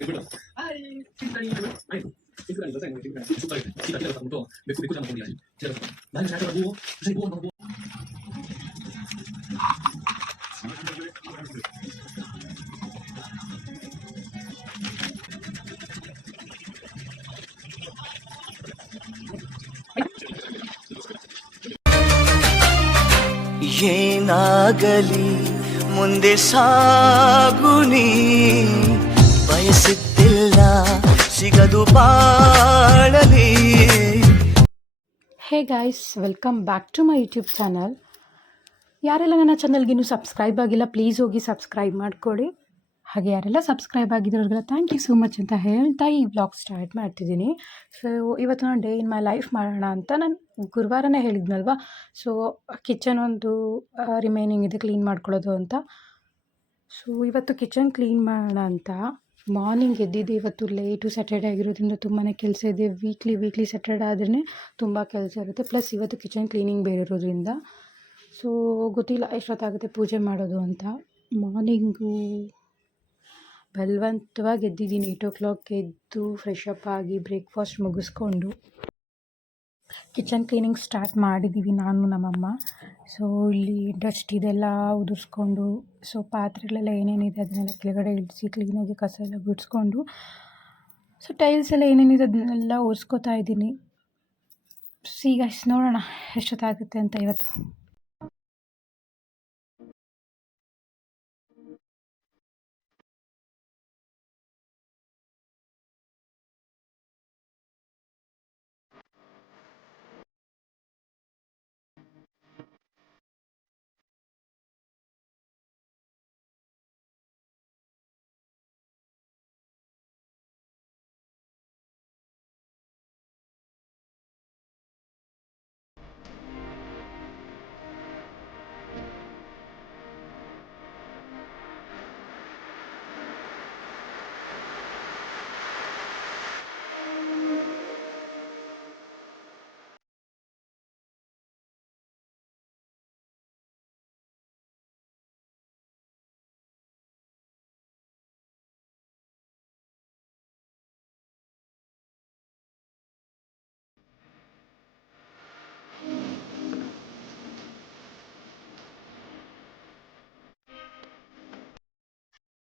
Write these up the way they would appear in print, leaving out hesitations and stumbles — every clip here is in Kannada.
Hai, main. Itu kan selesai itu kan. Suka itu. Kita dapat untuk beku sama dia. Kita dapat. Banyak saya buo, saya buo buo. ಏನಾಗಲಿ ಮುಂದೆ ಸಾಗುನಿ ಬಯಸುತ್ತಿಲ್ಲ ಸಿಗದು ಬಾಳಲಿ. Hey guys, welcome back to my YouTube channel. ಯಾರೆಲ್ಲ ನನ್ನ ಚಾನಲ್ಗೆ ಇನ್ನೂ ಸಬ್ಸ್ಕ್ರೈಬ್ ಆಗಿಲ್ಲ, ಪ್ಲೀಸ್ ಹೋಗಿ ಸಬ್ಸ್ಕ್ರೈಬ್ ಮಾಡಿಕೊಡಿ. ಹಾಗೆ ಯಾರೆಲ್ಲ ಸಬ್ಸ್ಕ್ರೈಬ್ ಆಗಿರೋರಿಗೆಲ್ಲ ಥ್ಯಾಂಕ್ ಯು ಸೋ ಮಚ್ ಅಂತ ಹೇಳ್ತಾ ಈ ವ್ಲಾಗ್ ಸ್ಟಾರ್ಟ್ ಮಾಡ್ತಿದ್ದೀನಿ. ಸೊ ಇವತ್ತು ನಾನು ಡೇ ಇನ್ ಮೈ ಲೈಫ್ ಮಾಡೋಣ ಅಂತ ನಾನು ಗುರುವಾರನೇ ಹೇಳಿದ್ನಲ್ವ. ಸೊ ಕಿಚನ್ ಒಂದು ರಿಮೈನಿಂಗ್ ಇದೆ ಕ್ಲೀನ್ ಮಾಡ್ಕೊಳ್ಳೋದು ಅಂತ. ಸೊ ಇವತ್ತು ಕಿಚನ್ ಕ್ಲೀನ್ ಮಾಡೋಣ ಅಂತ ಮಾರ್ನಿಂಗ್ ಎದ್ದಿದ್ದೆ. ಇವತ್ತು ಲೇಟು ಸ್ಯಾಟರ್ಡೇ ಆಗಿರೋದ್ರಿಂದ ತುಂಬಾ ಕೆಲಸ ಇದೆ. ವೀಕ್ಲಿ ಸ್ಯಾಟರ್ಡೇ ಆದ್ರೇ ತುಂಬ ಕೆಲಸ ಇರುತ್ತೆ. ಪ್ಲಸ್ ಇವತ್ತು ಕಿಚನ್ ಕ್ಲೀನಿಂಗ್ ಬೇರೆ ಇರೋದ್ರಿಂದ ಸೊ ಗೊತ್ತಿಲ್ಲ ಎಷ್ಟೊತ್ತಾಗುತ್ತೆ ಪೂಜೆ ಮಾಡೋದು ಅಂತ. ಮಾರ್ನಿಂಗು ಬಲವಂತವಾಗಿ ಎದ್ದಿದ್ದೀನಿ. 8 o'clock ಎದ್ದು ಫ್ರೆಶ್ ಅಪ್ ಆಗಿ ಬ್ರೇಕ್ಫಾಸ್ಟ್ ಮುಗಿಸ್ಕೊಂಡು ಕಿಚನ್ ಕ್ಲೀನಿಂಗ್ ಸ್ಟಾರ್ಟ್ ಮಾಡಿದ್ದೀವಿ ನಾನು ನಮ್ಮಮ್ಮ. ಸೊ ಇಲ್ಲಿ ಡಸ್ಟ್ ಇದೆಲ್ಲ ಉದುರಿಸ್ಕೊಂಡು, ಸೊ ಪಾತ್ರೆಗಳೆಲ್ಲ ಏನೇನಿದೆ ಅದನ್ನೆಲ್ಲ ಕೆಳಗಡೆ ಇಳಿಸಿ ಕ್ಲೀನಾಗಿ ಕಸ ಎಲ್ಲ ಗುಡಿಸ್ಕೊಂಡು, ಸೊ ಟೈಲ್ಸ್ ಎಲ್ಲ ಏನೇನಿದೆ ಅದನ್ನೆಲ್ಲ ಒರೆಸ್ಕೊತಾ ಇದ್ದೀನಿ. ಈಗ ನೋಡೋಣ ಎಷ್ಟೊತ್ತಾಗುತ್ತೆ ಅಂತ ಇವತ್ತು.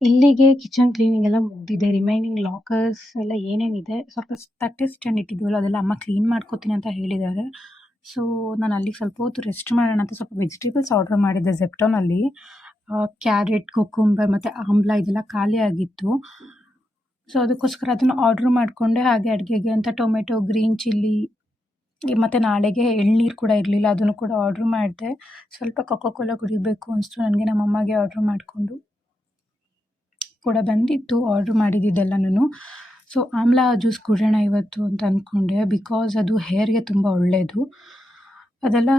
ಇಲ್ಲಿಗೆ ಕಿಚನ್ ಕ್ಲೀನಿಂಗ್ ಎಲ್ಲ ಮುಗ್ದಿದೆ. ರಿಮೈನಿಂಗ್ ಲಾಕರ್ಸ್ ಎಲ್ಲ ಏನೇನಿದೆ ಸ್ವಲ್ಪ ತಟ್ಟೆ ಸ್ಟ್ಯಾಂಡ್ ಇಟ್ಟಿದ್ವಲ್ಲ ಅದೆಲ್ಲ ಅಮ್ಮ ಕ್ಲೀನ್ ಮಾಡ್ಕೊತೀನಿ ಅಂತ ಹೇಳಿದ್ದಾರೆ. ಸೊ ನಾನು ಅಲ್ಲಿಗೆ ಸ್ವಲ್ಪ ಹೊತ್ತು ರೆಸ್ಟ್ ಮಾಡೋಣ ಅಂತ ಸ್ವಲ್ಪ ವೆಜಿಟೇಬಲ್ಸ್ ಆರ್ಡರ್ ಮಾಡಿದ್ದೆ ಝೆಪ್ಟೋನಲ್ಲಿ. ಕ್ಯಾರೆಟ್, ಕುಕುಂಬರ್ ಮತ್ತು ಆಮ್ಲ ಇದೆಲ್ಲ ಖಾಲಿ ಆಗಿತ್ತು. ಸೊ ಅದಕ್ಕೋಸ್ಕರ ಅದನ್ನು ಆರ್ಡ್ರ್ ಮಾಡಿಕೊಂಡೆ. ಹಾಗೆ ಅಡುಗೆಗೆ ಅಂತ ಟೊಮೆಟೊ, ಗ್ರೀನ್ ಚಿಲ್ಲಿ ಮತ್ತು ನಾಳೆಗೆ ಎಳ್ನೀರು ಕೂಡ ಇರಲಿಲ್ಲ, ಅದನ್ನು ಕೂಡ ಆರ್ಡ್ರ್ ಮಾಡಿದೆ. ಸ್ವಲ್ಪ ಕೊಕೋ ಕೋಲಾ ಕುಡಿಬೇಕು ಅನಿಸ್ತು ನನಗೆ. ನಮ್ಮಮ್ಮಗೆ ಆರ್ಡ್ರ್ ಮಾಡಿಕೊಂಡು ಕೂಡ ಬಂದಿತ್ತು ಆರ್ಡ್ರ್ ಮಾಡಿದ್ದಿದ್ದೆಲ್ಲನೂ. ಸೊ ಆಮ್ಲ ಜ್ಯೂಸ್ ಕುಡಿಯೋಣ ಇವತ್ತು ಅಂತ ಅಂದ್ಕೊಂಡೆ, ಬಿಕಾಸ್ ಅದು ಹೇರ್ಗೆ ತುಂಬ ಒಳ್ಳೆಯದು. ಅದೆಲ್ಲ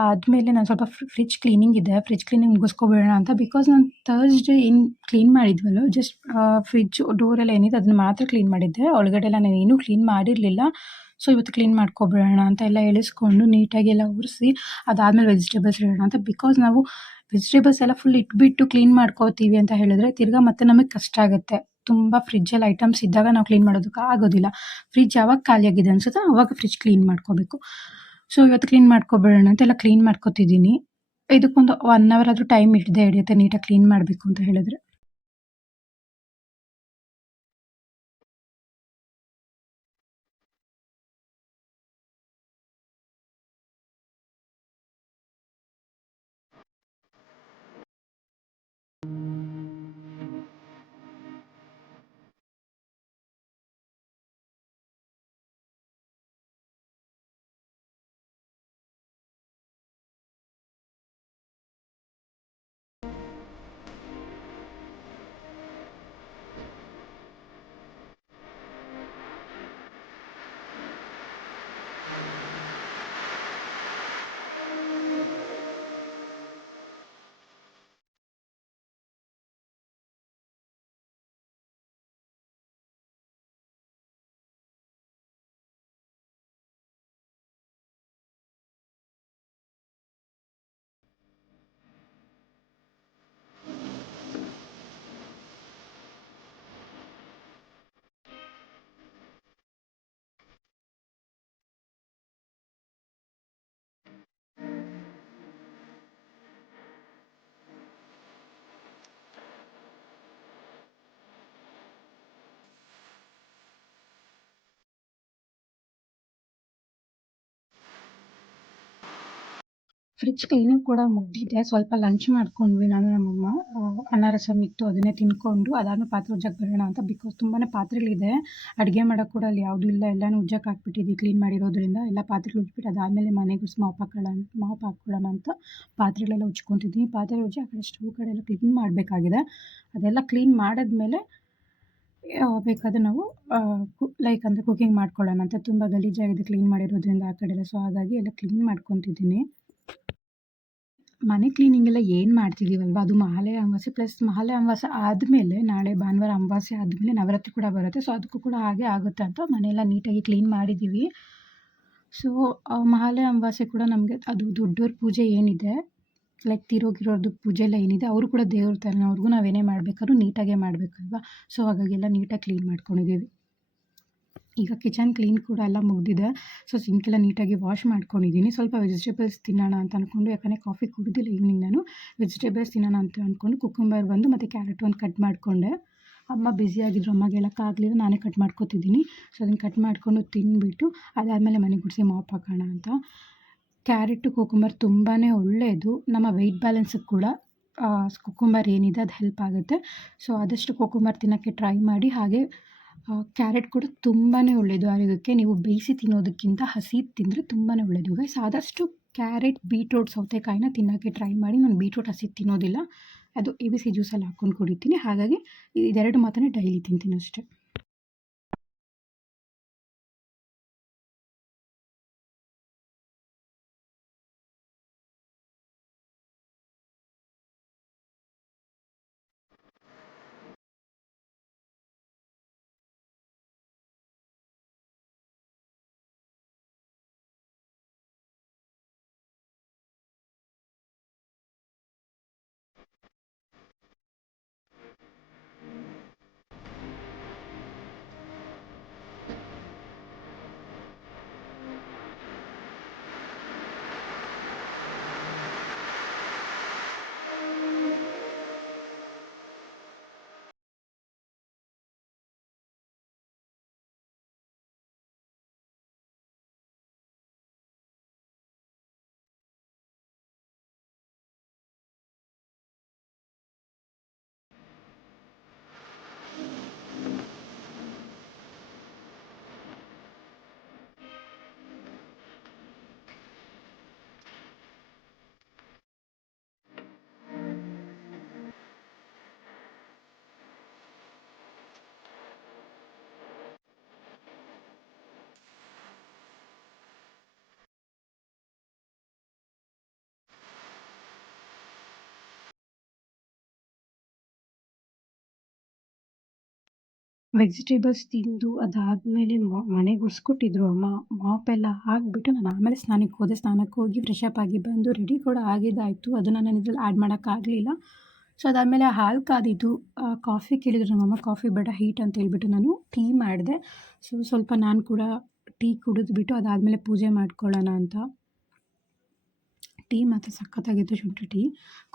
ಆದಮೇಲೆ ನಾನು ಸ್ವಲ್ಪ ಫ್ರಿಜ್ ಕ್ಲೀನಿಂಗ್ ಇದೆ, ಫ್ರಿಜ್ ಕ್ಲೀನಿಂಗ್ ಮುಗಿಸ್ಕೊಬಿಡೋಣ ಅಂತ. ಬಿಕಾಸ್ ನಾನು ಥರ್ಸ್ಡೇ ಏನು ಕ್ಲೀನ್ ಮಾಡಿದ್ವಲ್ಲ, ಜಸ್ಟ್ ಫ್ರಿಜ್ ಡೋರೆಲ್ಲ ಏನಿದೆ ಅದನ್ನ ಮಾತ್ರ ಕ್ಲೀನ್ ಮಾಡಿದ್ದೆ. ಒಳಗಡೆ ಎಲ್ಲ ನಾನು ಏನೂ ಕ್ಲೀನ್ ಮಾಡಿರಲಿಲ್ಲ. ಸೊ ಇವತ್ತು ಕ್ಲೀನ್ ಮಾಡ್ಕೊಬಿಡೋಣ ಅಂತ ಎಲ್ಲ ಎಳಿಸ್ಕೊಂಡು ನೀಟಾಗಿ ಎಲ್ಲ ಒರೆಸಿ ಅದಾದಮೇಲೆ ವೆಜಿಟೇಬಲ್ಸ್ ಇಡೋಣ ಅಂತ. ಬಿಕಾಸ್ ನಾವು ವೆಜಿಟೇಬಲ್ಸ್ ಎಲ್ಲ ಫುಲ್ ಇಟ್ಬಿಟ್ಟು ಕ್ಲೀನ್ ಮಾಡ್ಕೋತೀವಿ ಅಂತ ಹೇಳಿದ್ರೆ ತಿರ್ಗಾ ಮತ್ತೆ ನಮಗೆ ಕಷ್ಟ ಆಗುತ್ತೆ. ತುಂಬ ಫ್ರಿಜ್ಜಲ್ಲಿ ಐಟಮ್ಸ್ ಇದ್ದಾಗ ನಾವು ಕ್ಲೀನ್ ಮಾಡೋದಕ್ಕೆ ಆಗೋದಿಲ್ಲ. ಫ್ರಿಜ್ ಯಾವಾಗ ಖಾಲಿಯಾಗಿದೆ ಅನ್ಸುತ್ತೆ ಆವಾಗ ಫ್ರಿಜ್ ಕ್ಲೀನ್ ಮಾಡ್ಕೋಬೇಕು. ಸೊ ಇವತ್ತು ಕ್ಲೀನ್ ಮಾಡ್ಕೊಬಿಡೋಣ ಅಂತ ಎಲ್ಲ ಕ್ಲೀನ್ ಮಾಡ್ಕೊತಿದ್ದೀನಿ. ಇದಕ್ಕೊಂದು 1 hour ಆದರೂ ಟೈಮ್ ಹಿಡಿಯುತ್ತೆ ನೀಟಾಗಿ ಕ್ಲೀನ್ ಮಾಡಬೇಕು ಅಂತ ಹೇಳಿದ್ರೆ. ಫ್ರಿಡ್ಜ್ ಕ್ಲೀನಿಂಗ್ ಕೂಡ ಮುಗ್ದಿದೆ. ಸ್ವಲ್ಪ ಲಂಚ್ ಮಾಡ್ಕೊಂಡ್ವಿ ನಾನು ನಮ್ಮಮ್ಮ. ಅನ್ನ ರಸಂ ಇತ್ತು ಅದನ್ನೇ ತಿನ್ಕೊಂಡು ಅದಾದ್ಮೇಲೆ ಪಾತ್ರೆ ಉಜ್ಜಕ್ಕೆ ಬರೋಣ ಅಂತ. ಬಿಕಾಸ್ ತುಂಬಾನೇ ಪಾತ್ರೆಗಳಿದೆ. ಅಡುಗೆ ಮಾಡೋಕ್ಕೆ ಕೂಡ ಅಲ್ಲಿ ಯಾವುದೂ ಇಲ್ಲ. ಎಲ್ಲನೂ ಉಜ್ಜಕ್ಕೆ ಹಾಕ್ಬಿಟ್ಟಿದ್ವಿ ಕ್ಲೀನ್ ಮಾಡಿರೋದ್ರಿಂದ. ಎಲ್ಲ ಪಾತ್ರೆಗಳು ಉಜ್ಜಿಬಿಟ್ಟು ಅದಾದಮೇಲೆ ಮನೆ ಗುಡಿಸಿ ಮಾಪ್ ಹಾಕ್ಕೊಳ್ಳೋಣ ಅಂತ ಪಾತ್ರೆಗಳೆಲ್ಲ ಉಜ್ಕೊತಿದ್ದೀನಿ. ಪಾತ್ರೆ ಉಜ್ಜಿ ಆ ಕಡೆ ಸ್ಟವ್ ಕಡೆ ಎಲ್ಲ ಕ್ಲೀನ್ ಮಾಡಬೇಕಾಗಿದೆ. ಅದೆಲ್ಲ ಕ್ಲೀನ್ ಮಾಡಿದ್ಮೇಲೆ ಬೇಕಾದರೆ ನಾವು ಲೈಕ್ ಅಂದರೆ ಕುಕಿಂಗ್ ಮಾಡ್ಕೊಳ್ಳೋಣ ಅಂತ. ತುಂಬ ಗಲೀಜಾಗಿದೆ ಕ್ಲೀನ್ ಮಾಡಿರೋದ್ರಿಂದ ಆ ಕಡೆ ಎಲ್ಲ. ಸೊ ಹಾಗಾಗಿ ಎಲ್ಲ ಕ್ಲೀನ್ ಮಾಡ್ಕೊತಿದ್ದೀನಿ. ಮನೆ ಕ್ಲೀನಿಂಗ್ ಎಲ್ಲ ಏನು ಮಾಡ್ತಿದ್ದೀವಲ್ವ, ಅದು ಮಹಾಲಯ ಅಮಾವಾಸ್ಯೆ ಪ್ಲಸ್ ಮಹಾಲಯ ಅಮಾವಾಸ್ಯೆ ಆದಮೇಲೆ ನಾಳೆ ಭಾನುವಾರ ಅಮಾವಾಸ್ಯೆ ಆದಮೇಲೆ ನವರಾತ್ರಿ ಕೂಡ ಬರುತ್ತೆ. ಸೊ ಅದಕ್ಕೂ ಕೂಡ ಹಾಗೆ ಆಗುತ್ತೆ ಅಂತ ಮನೆಯೆಲ್ಲ ನೀಟಾಗಿ ಕ್ಲೀನ್ ಮಾಡಿದ್ದೀವಿ. ಸೊ ಮಹಾಲಯ ಅಮಾವಾಸ್ಯೆ ಕೂಡ ನಮಗೆ ಅದು ದೊಡ್ಡವ್ರ ಪೂಜೆ ಏನಿದೆ, ಲೈಕ್ ತೀರೋಗಿರೋದು ಪೂಜೆ ಎಲ್ಲ ಏನಿದೆ, ಅವರು ಕೂಡ ದೇವ್ರ ಥರನೇ. ಅವ್ರಿಗೂ ನಾವೇನೇ ಮಾಡಬೇಕಾದ್ರೂ ನೀಟಾಗೇ ಮಾಡಬೇಕಲ್ವ. ಸೊ ಹಾಗಾಗಿ ಎಲ್ಲ ನೀಟಾಗಿ ಕ್ಲೀನ್ ಮಾಡ್ಕೊಂಡಿದ್ದೀವಿ. ಈಗ ಕಿಚನ್ ಕ್ಲೀನ್ ಕೂಡ ಎಲ್ಲ ಮುಗಿದಿದೆ. ಸೊ ಸಿಂಕೆಲ್ಲ ನೀಟಾಗಿ ವಾಶ್ ಮಾಡ್ಕೊಂಡಿದ್ದೀನಿ. ಸ್ವಲ್ಪ ವೆಜಿಟೇಬಲ್ಸ್ ತಿನ್ನೋಣ ಅಂತ ಅಂದ್ಕೊಂಡು, ಯಾಕಂದರೆ ಕಾಫಿ ಕುಡಿದಿಲ್ಲ ಈವ್ನಿಂಗ್ ನಾನು. ವೆಜಿಟೇಬಲ್ಸ್ ತಿನ್ನೋಣ ಅಂತ ಅಂದ್ಕೊಂಡು ಕುಕುಂಬರ್ ಒಂದು ಮತ್ತು ಕ್ಯಾರೆಟ್ ಒಂದು ಕಟ್ ಮಾಡಿಕೊಂಡೆ. ಅಮ್ಮ ಬ್ಯುಸಿಯಾಗಿದ್ದರು, ಅಮ್ಮಗೆ ಹೇಳೋಕ್ಕಾಗಲಿಲ್ಲ, ನಾನೇ ಕಟ್ ಮಾಡ್ಕೊತಿದ್ದೀನಿ. ಸೊ ಅದನ್ನು ಕಟ್ ಮಾಡಿಕೊಂಡು ತಿಂದುಬಿಟ್ಟು ಅದಾದಮೇಲೆ ಮನೆ ಗುಡಿಸಿ ಮಾಪ್ ಹಾಕೋಣ ಅಂತ. ಕ್ಯಾರೆಟು ಕುಕುಂಬರ್ ತುಂಬಾ ಒಳ್ಳೆಯದು. ನಮ್ಮ ವೆಯ್ಟ್ ಬ್ಯಾಲೆನ್ಸಿಗೆ ಕೂಡ ಕುಕುಂಬರ್ ಏನಿದೆ ಅದು ಹೆಲ್ಪ್ ಆಗುತ್ತೆ. ಸೊ ಆದಷ್ಟು ಕುಕುಂಬರ್ ತಿನ್ನೋಕ್ಕೆ ಟ್ರೈ ಮಾಡಿ. ಹಾಗೆ ಕ್ಯಾರೆಟ್ ಕೂಡ ತುಂಬಾ ಒಳ್ಳೆಯದು ಆರೋಗ್ಯಕ್ಕೆ. ನೀವು ಬೇಯಿಸಿ ತಿನ್ನೋದಕ್ಕಿಂತ ಹಸಿ ತಿಂದರೆ ತುಂಬಾ ಒಳ್ಳೆಯದು ಗೈಸ್. ಆದಷ್ಟು ಕ್ಯಾರೆಟ್, ಬೀಟ್ರೂಟ್, ಸೌತೆಕಾಯಿನ ತಿನ್ನೋಕ್ಕೆ ಟ್ರೈ ಮಾಡಿ. ನಾನು ಬೀಟ್ರೂಟ್ ಹಸಿ ತಿನ್ನೋದಿಲ್ಲ, ಅದು ABC ಜ್ಯೂಸಲ್ಲಿ ಹಾಕ್ಕೊಂಡು ಕುಡಿತೀನಿ. ಹಾಗಾಗಿ ಇದೆರಡು ಮಾತ್ರ ಡೈಲಿ ತಿಂತೀನಿ ಅಷ್ಟೇ. ವೆಜಿಟೇಬಲ್ಸ್ ತಿಂದು ಅದಾದಮೇಲೆ ಮನೆ ಗುಡಿಸ್ಕೊಟ್ಟಿದ್ರು ಅಮ್ಮ. ಮಾಪೆಲ್ಲ ಹಾಕ್ಬಿಟ್ಟು ನಾನು ಆಮೇಲೆ ಸ್ನಾನಕ್ಕೆ ಹೋದೆ. ಸ್ನಾನಕ್ಕೆ ಹೋಗಿ ಫ್ರೆಶ್ ಅಪ್ ಆಗಿ ಬಂದು ರೆಡಿ ಕೂಡ ಆಗಿದ್ದಾಯಿತು. ಅದನ್ನು ನಾನು ಇದ್ರಲ್ಲಿ ಆ್ಯಡ್ ಮಾಡೋಕ್ಕಾಗಲಿಲ್ಲ. ಸೊ ಅದಾದಮೇಲೆ ಹಾಲು ಕಾದಿದ್ದು, ಕಾಫಿ ಕೇಳಿದ್ರು ನಮ್ಮಮ್ಮ. ಕಾಫಿ ಬೇಡ, ಹೀಟ್ ಅಂತ ಹೇಳ್ಬಿಟ್ಟು ನಾನು ಟೀ ಮಾಡಿದೆ. ಸೊ ಸ್ವಲ್ಪ ನಾನು ಕೂಡ ಟೀ ಕುಡಿದ್ಬಿಟ್ಟು ಅದಾದಮೇಲೆ ಪೂಜೆ ಮಾಡ್ಕೊಳ್ಳೋಣ ಅಂತ. ಟೀ ಮಾತ್ರ ಸಖತ್ತಾಗಿತ್ತು, ಶುಂಠಿ ಟೀ.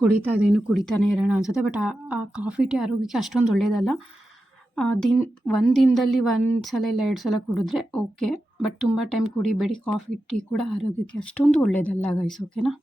ಕುಡಿತಾನೇ ಇರೋಣ ಅನಿಸುತ್ತೆ. ಬಟ್ ಆ ಕಾಫಿ ಟೀ ಆರೋಗ್ಯಕ್ಕೆ ಅಷ್ಟೊಂದು ಒಳ್ಳೆಯದಲ್ಲ. ಒಂದು ದಿನದಲ್ಲಿ 1 ಸಲ ಇಲ್ಲ 2 ಸಲ ಕುಡಿದ್ರೆ ಓಕೆ. ಬಟ್ ತುಂಬ ಟೈಮ್ ಕುಡಿಬೇಡಿ. ಕಾಫಿ ಟೀ ಕೂಡ ಆರೋಗ್ಯಕ್ಕೆ ಅಷ್ಟೊಂದು ಒಳ್ಳೆಯದಲ್ಲ ಗೈಸ್, ಓಕೆನಾ?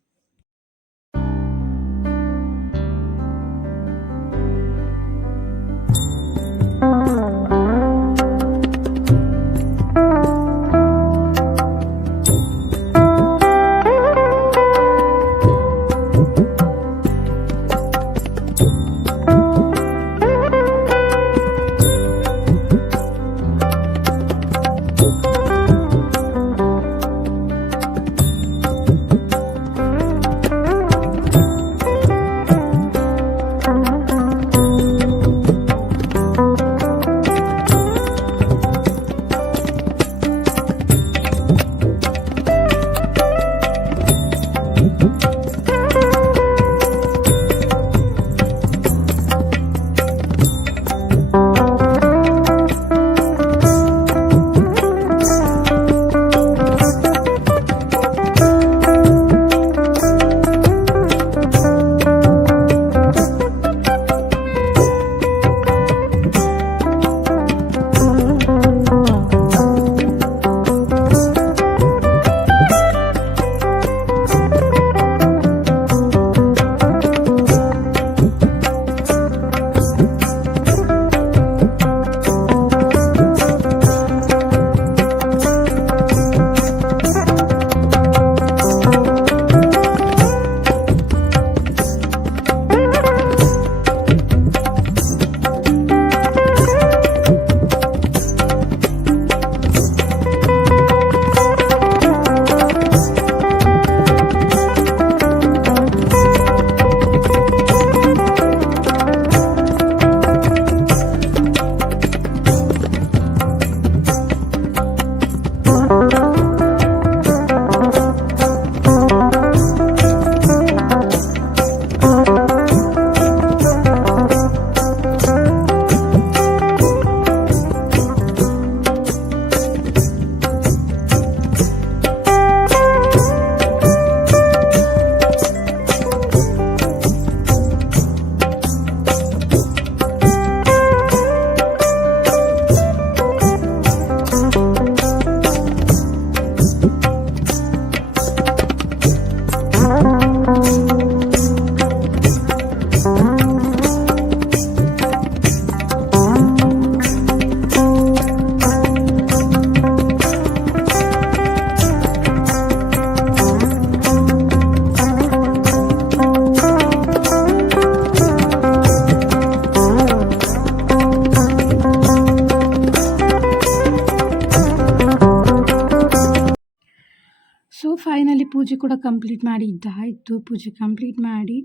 ಫೈನಲಿ ಪೂಜೆ ಕೂಡ ಕಂಪ್ಲೀಟ್ ಮಾಡಿ ಇದ್ದಾಯಿತು. ಪೂಜೆ ಕಂಪ್ಲೀಟ್ ಮಾಡಿ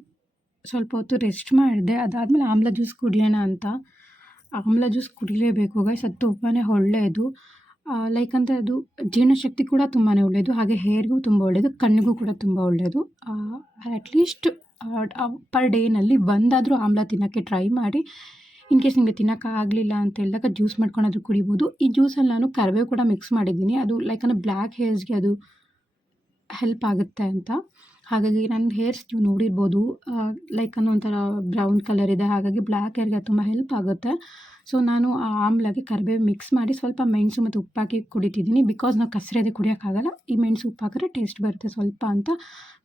ಸ್ವಲ್ಪ ಹೊತ್ತು ರೆಸ್ಟ್ ಮಾಡಿದೆ. ಅದಾದಮೇಲೆ ಆಮ್ಲ ಜ್ಯೂಸ್ ಕುಡಿಯೋಣ ಅಂತ. ಆಮ್ಲ ಜ್ಯೂಸ್ ಕುಡಿಲೇಬೇಕು ಗೈಸ್, ಅದು ತುಂಬಾ ಒಳ್ಳೆಯದು. ಲೈಕ್ ಅಂದರೆ ಅದು ಜೀರ್ಣಶಕ್ತಿ ಕೂಡ ತುಂಬಾ ಒಳ್ಳೆಯದು, ಹಾಗೆ ಹೇರ್ಗೂ ತುಂಬ ಒಳ್ಳೆಯದು, ಕಣ್ಣಿಗೂ ಕೂಡ ತುಂಬ ಒಳ್ಳೆಯದು. ಅಟ್ಲೀಸ್ಟ್ ಪರ್ ಡೇನಲ್ಲಿ ಒಂದಾದರೂ ಆಮ್ಲ ತಿನ್ನೋಕ್ಕೆ ಟ್ರೈ ಮಾಡಿ. ಇನ್ ಕೇಸ್ ನಿಮಗೆ ತಿನ್ನೋಕ್ಕಾಗಲಿಲ್ಲ ಅಂತ ಹೇಳಿದಾಗ ಜ್ಯೂಸ್ ಮಾಡ್ಕೊಂಡಾದ್ರೂ ಕುಡಿಬೋದು. ಈ ಜ್ಯೂಸಲ್ಲಿ ನಾನು ಕರಿಬೇವು ಕೂಡ ಮಿಕ್ಸ್ ಮಾಡಿದ್ದೀನಿ, ಅದು ಲೈಕ್ ಅಂದರೆ ಬ್ಲ್ಯಾಕ್ ಹೇರ್ಸ್ಗೆ ಅದು ಹೆಲ್ಪ್ ಆಗುತ್ತೆ ಅಂತ. ಹಾಗಾಗಿ ನನ್ನ ಹೇರ್ಸ್ ನೀವು ನೋಡಿರ್ಬೋದು, ಲೈಕ್ ಅನ್ನೋ ಒಂಥರ ಬ್ರೌನ್ ಕಲರ್ ಇದೆ, ಹಾಗಾಗಿ ಬ್ಲ್ಯಾಕ್ ಹೇರ್ಗೆ ತುಂಬ ಹೆಲ್ಪ್ ಆಗುತ್ತೆ. ಸೊ ನಾನು ಆ ಆಮ್ಲಗೆ ಕರಿಬೇವು ಮಿಕ್ಸ್ ಮಾಡಿ ಸ್ವಲ್ಪ ಮೆಣಸು ಮತ್ತು ಉಪ್ಪಾಕಿ ಕುಡಿತಿದ್ದೀನಿ. ಬಿಕಾಸ್ ನಾವು ಕಸರದೆ ಕುಡಿಯೋಕ್ಕಾಗಲ್ಲ, ಈ ಮೆಣಸು ಉಪ್ಪು ಹಾಕಿದ್ರೆ ಟೇಸ್ಟ್ ಬರುತ್ತೆ ಸ್ವಲ್ಪ ಅಂತ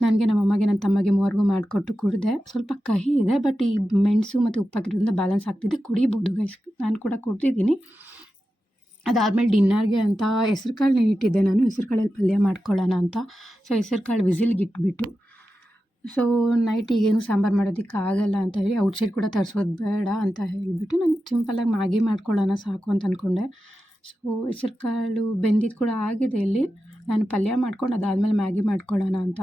ನನಗೆ, ನಮ್ಮ ಅಮ್ಮಗೆ, ನನ್ನ ತಮ್ಮಗೆ ಮೂವರಿಗೂ ಮಾಡಿಕೊಟ್ಟು ಕುಡಿದೆ. ಸ್ವಲ್ಪ ಕಹಿ ಇದೆ, ಬಟ್ ಈ ಮೆಣಸು ಮತ್ತು ಉಪ್ಪಾಕಿರೋದ್ರಿಂದ ಬ್ಯಾಲೆನ್ಸ್ ಆಗ್ತಿದೆ, ಕುಡಿಬೋದು ಗೈಸ್. ನಾನು ಕೂಡ ಕುಡ್ತಿದ್ದೀನಿ. ಅದಾದಮೇಲೆ ಡಿನ್ನರ್ಗೆ ಅಂತ ಹೆಸ್ರು ಕಾಳು ನೆನಿಟ್ಟಿದ್ದೆ ನಾನು, ಹೆಸ್ರು ಕಾಳಲ್ಲಿ ಪಲ್ಯ ಮಾಡ್ಕೊಳ್ಳೋಣ ಅಂತ. ಸೊ ಹೆಸ್ರು ಕಾಳು ವಿಸಿಲ್ಗೆ ಇಟ್ಬಿಟ್ಟು, ಸೊ ನೈಟಿಗೇನು ಸಾಂಬಾರು ಮಾಡೋದಕ್ಕೆ ಆಗಲ್ಲ ಅಂತ ಹೇಳಿ ಔಟ್ಸೈಡ್ ಕೂಡ ತರಿಸೋದು ಬೇಡ ಅಂತ ಹೇಳಿಬಿಟ್ಟು ನಾನು ಸಿಂಪಲ್ಲಾಗಿ ಮ್ಯಾಗಿ ಮಾಡ್ಕೊಳ್ಳೋಣ ಸಾಕು ಅಂತ ಅಂದ್ಕೊಂಡೆ. ಸೊ ಹೆಸ್ರು ಕಾಳು ಬೆಂದಿದ್ದು ಕೂಡ ಆಗಿದೆ. ಇಲ್ಲಿ ನಾನು ಪಲ್ಯ ಮಾಡ್ಕೊಂಡು ಅದಾದಮೇಲೆ ಮ್ಯಾಗಿ ಮಾಡ್ಕೊಳ್ಳೋಣ ಅಂತ.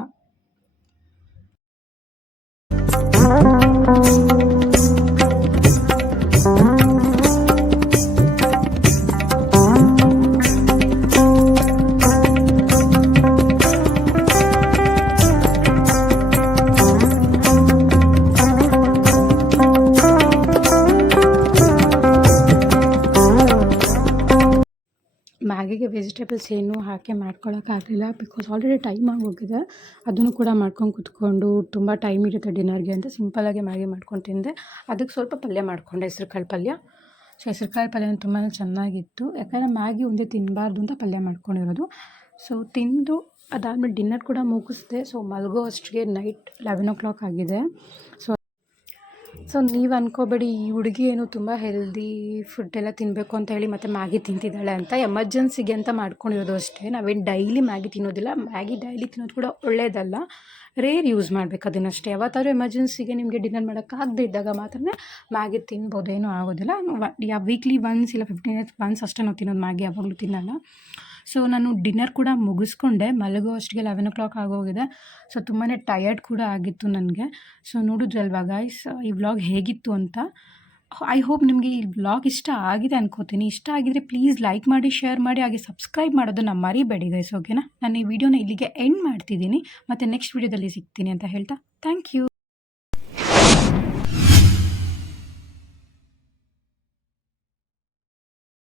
ಮ್ಯಾಗಿಗೆ ವೆಜಿಟೇಬಲ್ಸ್ ಏನೂ ಹಾಕಿ ಮಾಡ್ಕೊಳಕ್ಕಾಗಲಿಲ್ಲ, ಬಿಕಾಸ್ ಆಲ್ರೆಡಿ ಟೈಮ್ ಆಗೋಗಿದೆ. ಅದನ್ನು ಕೂಡ ಮಾಡ್ಕೊಂಡು ಕುತ್ಕೊಂಡು ತುಂಬ ಟೈಮ್ ಇರುತ್ತೆ ಡಿನ್ನರ್ಗೆ ಅಂತ ಸಿಂಪಲ್ಲಾಗಿ ಮ್ಯಾಗಿ ಮಾಡ್ಕೊಂಡು ತಿಂದೆ. ಅದಕ್ಕೆ ಸ್ವಲ್ಪ ಪಲ್ಯ ಮಾಡಿಕೊಂಡೆ, ಹೆಸ್ರು ಕಾಳು ಪಲ್ಯ. ಸೊ ಹೆಸ್ರು ಕಾಳು ಪಲ್ಯ ತುಂಬಾ ಚೆನ್ನಾಗಿತ್ತು, ಯಾಕಂದರೆ ಮ್ಯಾಗಿ ಒಂದೇ ತಿನ್ನಬಾರ್ದು ಅಂತ ಪಲ್ಯ ಮಾಡ್ಕೊಂಡಿರೋದು. ಸೊ ತಿಂದು ಅದಾದಮೇಲೆ ಡಿನ್ನರ್ ಕೂಡ ಮುಗಿಸ್ದೆ. ಸೊ ಮಲಗೋ ಅಷ್ಟಿಗೆ ನೈಟ್ 11 o'clock ಆಗಿದೆ. ಸೊ ನೀವು ಅಂದ್ಕೋಬೇಡಿ ಈ ಹುಡುಗಿ ಏನು ತುಂಬ ಹೆಲ್ದಿ ಫುಡ್ಡೆಲ್ಲ ತಿನ್ನಬೇಕು ಅಂತ ಹೇಳಿ ಮತ್ತು ಮ್ಯಾಗಿ ತಿಂತಿದ್ದಾಳೆ ಅಂತ. ಎಮರ್ಜೆನ್ಸಿಗೆ ಅಂತ ಮಾಡ್ಕೊಂಡಿರೋದು ಅಷ್ಟೇ. ನಾವೇನು ಡೈಲಿ ಮ್ಯಾಗಿ ತಿನ್ನೋದಿಲ್ಲ. ಮ್ಯಾಗಿ ಡೈಲಿ ತಿನ್ನೋದು ಕೂಡ ಒಳ್ಳೆಯದಲ್ಲ, ರೇರ್ ಯೂಸ್ ಮಾಡಬೇಕು ಅದನ್ನಷ್ಟೇ. ಯಾವತ್ತಾದ್ರೂ ಎಮರ್ಜೆನ್ಸಿಗೆ ನಿಮಗೆ ಡಿನ್ನರ್ ಮಾಡೋಕ್ಕಾಗದೇ ಇದ್ದಾಗ ಮಾತ್ರ ಮ್ಯಾಗಿ ತಿನ್ಬೋದು, ಏನೂ ಆಗೋದಿಲ್ಲ. ವೀಕ್ಲಿ ಒನ್ಸ್ ಇಲ್ಲ 15 days ಒನ್ಸ್ ಅಷ್ಟೇ ನಾವು ತಿನ್ನೋದು, ಮ್ಯಾಗಿ ಯಾವಾಗಲೂ ತಿನ್ನಲ್ಲ. ಸೊ ನಾನು ಡಿನ್ನರ್ ಕೂಡ ಮುಗಿಸ್ಕೊಂಡೆ, ಮಲಗೋ ಅಷ್ಟಿಗೆ 11 o'clock ಆಗೋಗಿದೆ. ಸೊ ತುಂಬಾ ಟಯರ್ಡ್ ಕೂಡ ಆಗಿತ್ತು ನನಗೆ. ಸೊ ನೋಡಿದ್ರಲ್ವಾ ಗೈಸ್ ಈ ವ್ಲಾಗ್ ಹೇಗಿತ್ತು ಅಂತ. ಐ ಹೋಪ್ ನಿಮಗೆ ಈ ವ್ಲಾಗ್ ಇಷ್ಟ ಆಗಿದೆ ಅನ್ಕೋತೀನಿ. ಇಷ್ಟ ಆಗಿದರೆ ಪ್ಲೀಸ್ ಲೈಕ್ ಮಾಡಿ, ಶೇರ್ ಮಾಡಿ, ಹಾಗೆ ಸಬ್ಸ್ಕ್ರೈಬ್ ಮಾಡೋದನ್ನು ಮರಿಬೇಡಿ ಗೈಸ್, ಓಕೆನಾ. ನಾನು ಈ ವಿಡಿಯೋನ ಇಲ್ಲಿಗೆ ಎಂಡ್ ಮಾಡ್ತಿದ್ದೀನಿ, ಮತ್ತು ನೆಕ್ಸ್ಟ್ ವಿಡಿಯೋದಲ್ಲಿ ಸಿಗ್ತೀನಿ ಅಂತ ಹೇಳ್ತಾ ಥ್ಯಾಂಕ್ ಯು.